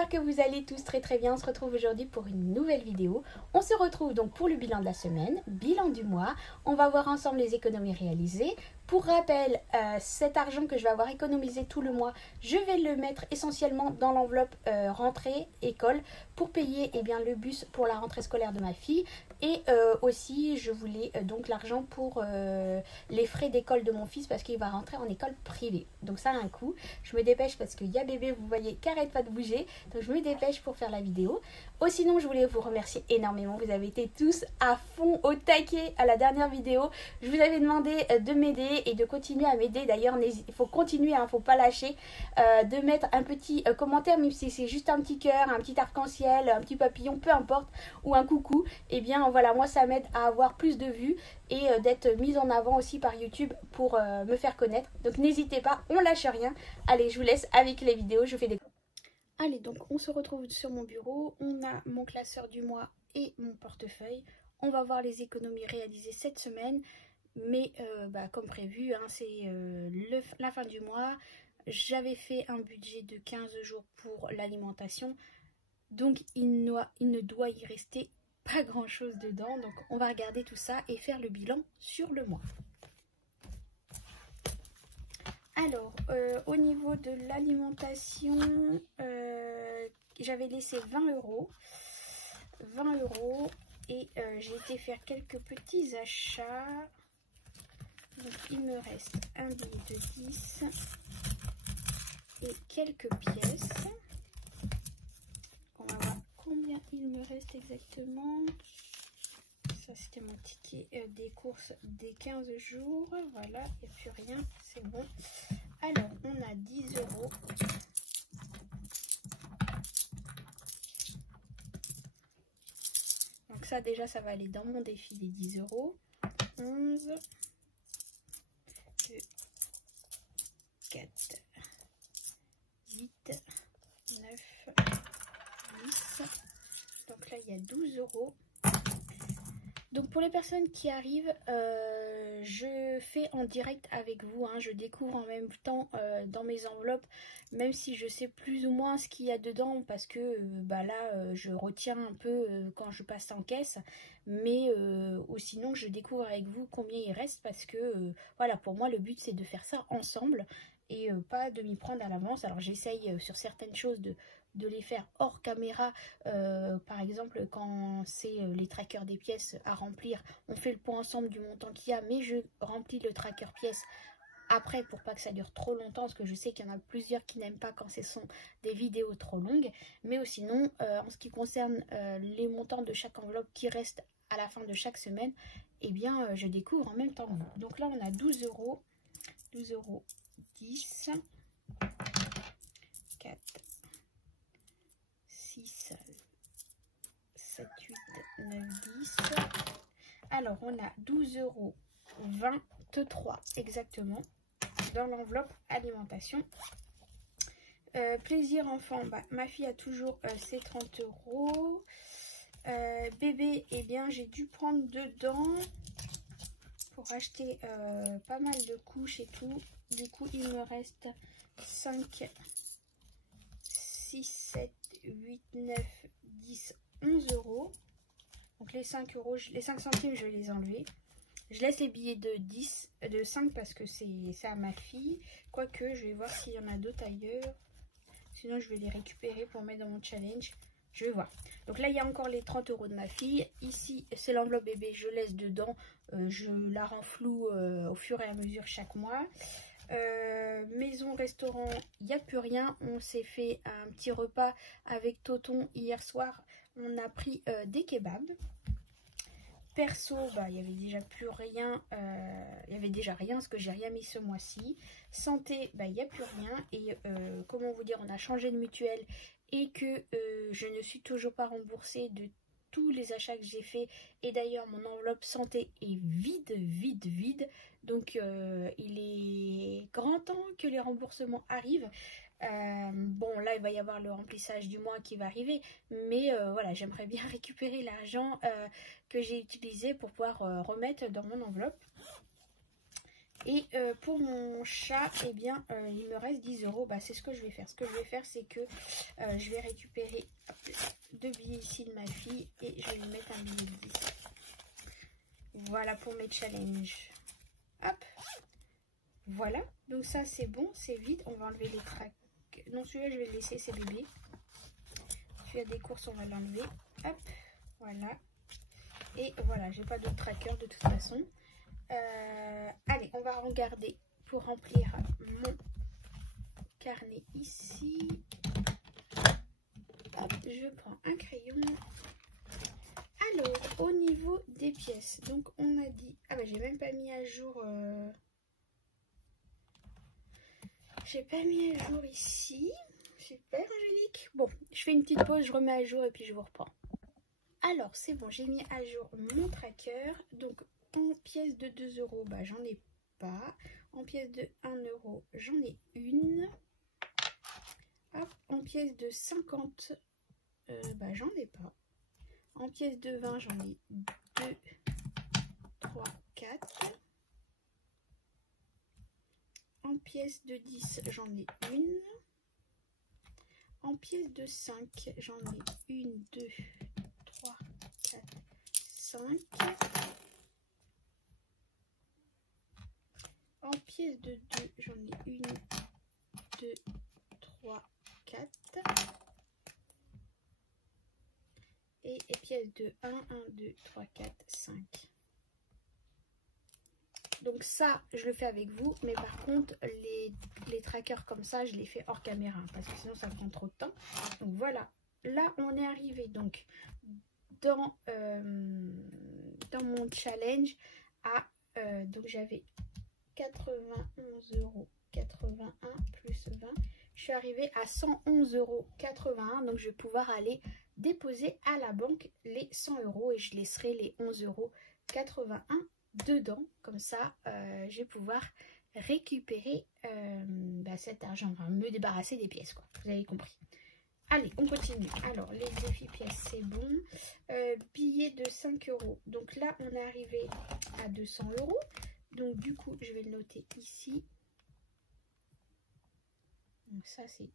j'espère que vous allez tous très bien. On se retrouve aujourd'hui pour une nouvelle vidéo. On se retrouve donc pour le bilan de la semaine, bilan du mois. On va voir ensemble les économies réalisées. Pour rappel, cet argent que je vais avoir économisé tout le mois, je vais le mettre essentiellement dans l'enveloppe rentrée école pour payer le bus pour la rentrée scolaire de ma fille. Et aussi, je voulais donc l'argent pour les frais d'école de mon fils parce qu'il va rentrer en école privée. Donc ça a un coût. Je me dépêche parce qu'il y a bébé, vous voyez, qui n'arrête pas de bouger. Donc je me dépêche pour faire la vidéo. Sinon, je voulais vous remercier énormément. Vous avez été tous à fond au taquet à la dernière vidéo. Je vous avais demandé de m'aider et de continuer à m'aider. D'ailleurs, il faut continuer, il ne faut pas lâcher. De mettre un petit commentaire, même si c'est juste un petit cœur, un petit arc-en-ciel, un petit papillon, peu importe, ou un coucou. Et bien voilà, moi ça m'aide à avoir plus de vues et d'être mise en avant aussi par YouTube pour me faire connaître. Donc n'hésitez pas, on lâche rien. Allez, je vous laisse avec les vidéos, je fais des... Allez, donc on se retrouve sur mon bureau. On a mon classeur du mois et mon portefeuille. On va voir les économies réalisées cette semaine. Mais comme prévu, hein, c'est la fin du mois. J'avais fait un budget de 15 jours pour l'alimentation. Donc il ne doit y rester pas grand chose dedans. Donc on va regarder tout ça et faire le bilan sur le mois. Alors, au niveau de l'alimentation, j'avais laissé 20 euros. 20 euros et j'ai été faire quelques petits achats. Donc, il me reste un billet de 10 et quelques pièces. On va voir combien il me reste exactement. Ça, c'était mon ticket des courses des 15 jours. Voilà, il n'y a plus rien, c'est bon. Alors, on a 10 euros. Donc ça, déjà, ça va aller dans mon défi des 10 euros. 11, 2, 4, 8, 9, 10. Donc là, il y a 12 euros. Donc pour les personnes qui arrivent, je fais en direct avec vous, hein, je découvre en même temps dans mes enveloppes, même si je sais plus ou moins ce qu'il y a dedans, parce que là je retiens un peu quand je passe en caisse, mais ou sinon je découvre avec vous combien il reste, parce que voilà, pour moi le but c'est de faire ça ensemble et pas de m'y prendre à l'avance. Alors j'essaye sur certaines choses de les faire hors caméra, par exemple quand c'est les trackers des pièces à remplir, on fait le point ensemble du montant qu'il y a, mais je remplis le tracker pièces après pour pas que ça dure trop longtemps, parce que je sais qu'il y en a plusieurs qui n'aiment pas quand ce sont des vidéos trop longues. Mais sinon, en ce qui concerne les montants de chaque enveloppe qui restent à la fin de chaque semaine, eh bien je découvre en même temps que vous. Donc là on a 12 euros, 12 euros 10, 4, 6, 7, 8, 9, 10. Alors, on a 12 euros 23 exactement dans l'enveloppe alimentation. Plaisir enfant, ma fille a toujours ses 30 euros. Bébé, eh bien, j'ai dû prendre dedans pour acheter pas mal de couches et tout. Du coup, il me reste 5, 6, 7, 8, 9, 10, 11 euros. Donc les 5 euros, les 5 centimes, je vais les enlever. Je laisse les billets de 10, de 5 parce que c'est à ma fille. Quoique, je vais voir s'il y en a d'autres ailleurs. Sinon, je vais les récupérer pour mettre dans mon challenge. Je vais voir. Donc là, il y a encore les 30 euros de ma fille. Ici, c'est l'enveloppe bébé. Je laisse dedans. Je la rends floue au fur et à mesure chaque mois. Maison, restaurant, il n'y a plus rien. On s'est fait un petit repas avec Toton hier soir. On a pris des kebabs. Perso, il n'y avait déjà plus rien. Il y avait déjà rien parce que j'ai rien mis ce mois-ci. Santé, il n'y a plus rien. Et comment vous dire, on a changé de mutuelle et que je ne suis toujours pas remboursée de tous les achats que j'ai fait. Et d'ailleurs, mon enveloppe santé est vide. Donc, il est grand temps que les remboursements arrivent. Bon, là, il va y avoir le remplissage du mois qui va arriver. Mais voilà, j'aimerais bien récupérer l'argent que j'ai utilisé pour pouvoir remettre dans mon enveloppe. Et pour mon chat, eh bien, il me reste 10 €. Bah, c'est ce que je vais faire. Ce que je vais faire, c'est que je vais récupérer 2 billets ici de ma fille et je vais lui mettre un billet de 10. Voilà pour mes challenges. Hop. Voilà. Donc ça, c'est bon, c'est vide. On va enlever les tracks. Non, celui-là, je vais le laisser, c'est bébé. Celui-là des courses, on va l'enlever. Hop. Voilà. Et voilà, j'ai pas d'autres trackers de toute façon. Allez, on va regarder pour remplir mon carnet ici. Hop, je prends un crayon. Alors, au niveau des pièces, donc on a dit... Ah bah j'ai même pas mis à jour... J'ai pas mis à jour ici. Super Angélique. Bon, je fais une petite pause, je remets à jour et puis je vous reprends. Alors, c'est bon, j'ai mis à jour mon tracker. Donc, en pièces de 2 €, bah, j'en ai pas. En pièces de 1 €, j'en ai une. Hop, en pièces de 50, bah, j'en ai pas. En pièces de 20, j'en ai 2, 3, 4. En pièces de 10, j'en ai une. En pièces de 5, j'en ai 1, 2, 3, 4, 5. En pièces de 2, j'en ai 1, 2, 3, 4. Et pièces de 1, 1, 2, 3, 4, 5. Donc ça, je le fais avec vous, mais par contre, les trackers comme ça, je les fais hors caméra, parce que sinon ça prend trop de temps. Donc voilà, là on est arrivé donc dans mon challenge à, donc j'avais 91,81 € plus 20. Je suis arrivée à 111,81 €, donc je vais pouvoir aller déposer à la banque les 100 € et je laisserai les 11,81 € dedans, comme ça je vais pouvoir récupérer cet argent, enfin me débarrasser des pièces quoi, vous avez compris. Allez, on continue. Alors les défis pièces, c'est bon. Billets de 5 €, donc là on est arrivé à 200 €, donc du coup je vais le noter ici. Donc ça c'est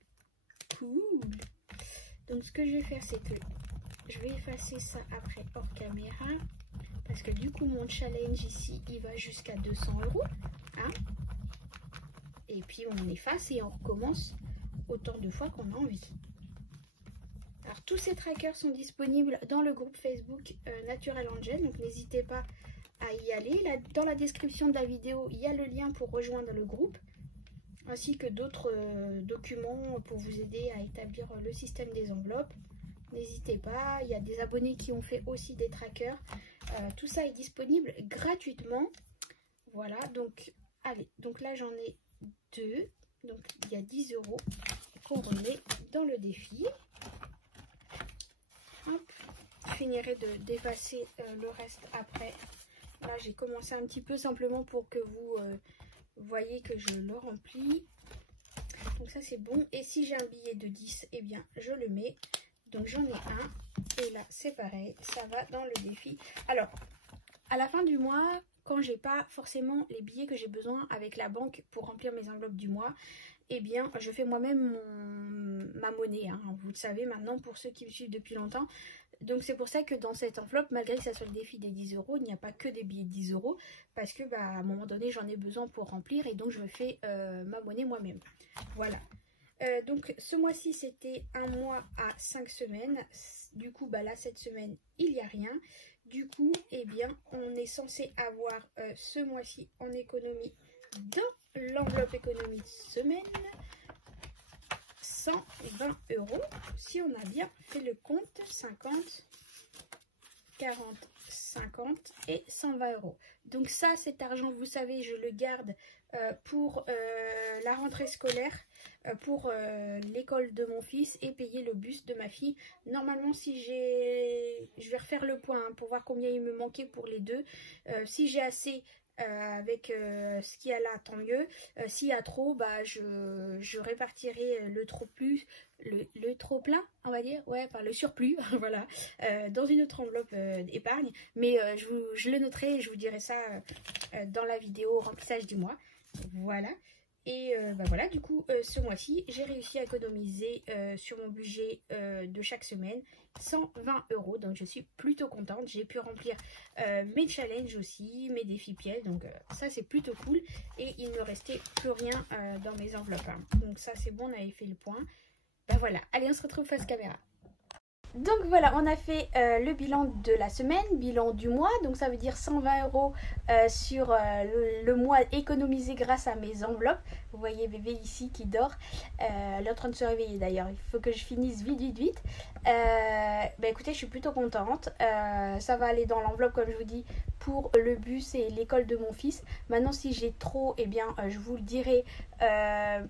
cool. Donc ce que je vais faire, c'est que je vais effacer ça après hors caméra, parce que du coup mon challenge ici il va jusqu'à 200 €, hein, et puis on efface et on recommence autant de fois qu'on a envie. Alors tous ces trackers sont disponibles dans le groupe Facebook Natural Angel, donc n'hésitez pas à y aller. Là, dans la description de la vidéo, il y a le lien pour rejoindre le groupe, ainsi que d'autres documents pour vous aider à établir le système des enveloppes. N'hésitez pas, il y a des abonnés qui ont fait aussi des trackers. Tout ça est disponible gratuitement. Voilà, donc allez, donc là j'en ai 2. Donc il y a 10 € qu'on remet dans le défi. Hop. Je finirai d'effacer le reste après. Là j'ai commencé un petit peu simplement pour que vous voyez que je le remplis. Donc ça c'est bon. Et si j'ai un billet de 10, eh bien je le mets. Donc j'en ai un. Et là c'est pareil, ça va dans le défi. Alors, à la fin du mois, quand j'ai pas forcément les billets que j'ai besoin avec la banque pour remplir mes enveloppes du mois, eh bien je fais moi-même ma monnaie, hein. Vous le savez maintenant pour ceux qui me suivent depuis longtemps. Donc c'est pour ça que dans cette enveloppe, malgré que ça soit le défi des 10 €, il n'y a pas que des billets de 10 €, parce que à un moment donné j'en ai besoin pour remplir, et donc je me fais ma monnaie moi-même. Voilà. Donc ce mois-ci c'était un mois à 5 semaines. Du coup là cette semaine il n'y a rien. Du coup eh bien on est censé avoir ce mois-ci en économie dans l'enveloppe économie de semaine 120 € si on a bien fait le compte. 50, 40, 50 et 120 €. Donc ça, cet argent, vous savez, je le garde pour la rentrée scolaire, pour l'école de mon fils et payer le bus de ma fille. Normalement, si j'ai... Je vais refaire le point hein, pour voir combien il me manquait pour les deux. Si j'ai assez... avec ce qu'il y a là, tant mieux. S'il y a trop, je répartirai le trop plus le trop plein, on va dire, ouais, enfin le surplus, voilà, dans une autre enveloppe épargne. Mais je le noterai et je vous dirai ça dans la vidéo remplissage du mois. Voilà. Et bah voilà, du coup, ce mois-ci, j'ai réussi à économiser sur mon budget de chaque semaine 120 €. Donc, je suis plutôt contente. J'ai pu remplir mes challenges aussi, mes défis pièges. Donc, ça, c'est plutôt cool. Et il ne me restait plus rien dans mes enveloppes, hein. Donc, ça, c'est bon, on avait fait le point. Bah voilà, allez, on se retrouve face caméra. Donc voilà, on a fait le bilan de la semaine, bilan du mois, donc ça veut dire 120 € sur le mois économisé grâce à mes enveloppes. Vous voyez bébé ici qui dort, elle est en train de se réveiller d'ailleurs, il faut que je finisse vite. Bah écoutez, je suis plutôt contente, ça va aller dans l'enveloppe comme je vous dis pour le bus et l'école de mon fils. Maintenant si j'ai trop, eh bien je vous le dirai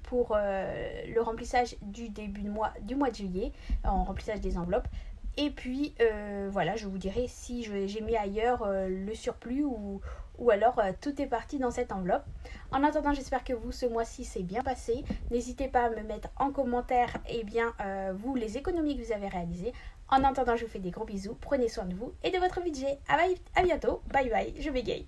pour le remplissage du début de mois, du mois de juillet, en remplissage des enveloppes. Et puis voilà, je vous dirai si j'ai mis ailleurs le surplus ou alors tout est parti dans cette enveloppe. En attendant, j'espère que vous, ce mois-ci, c'est bien passé. N'hésitez pas à me mettre en commentaire vous, les économies que vous avez réalisées. En attendant, je vous fais des gros bisous. Prenez soin de vous et de votre budget. À bientôt. Bye bye. Je bégaye.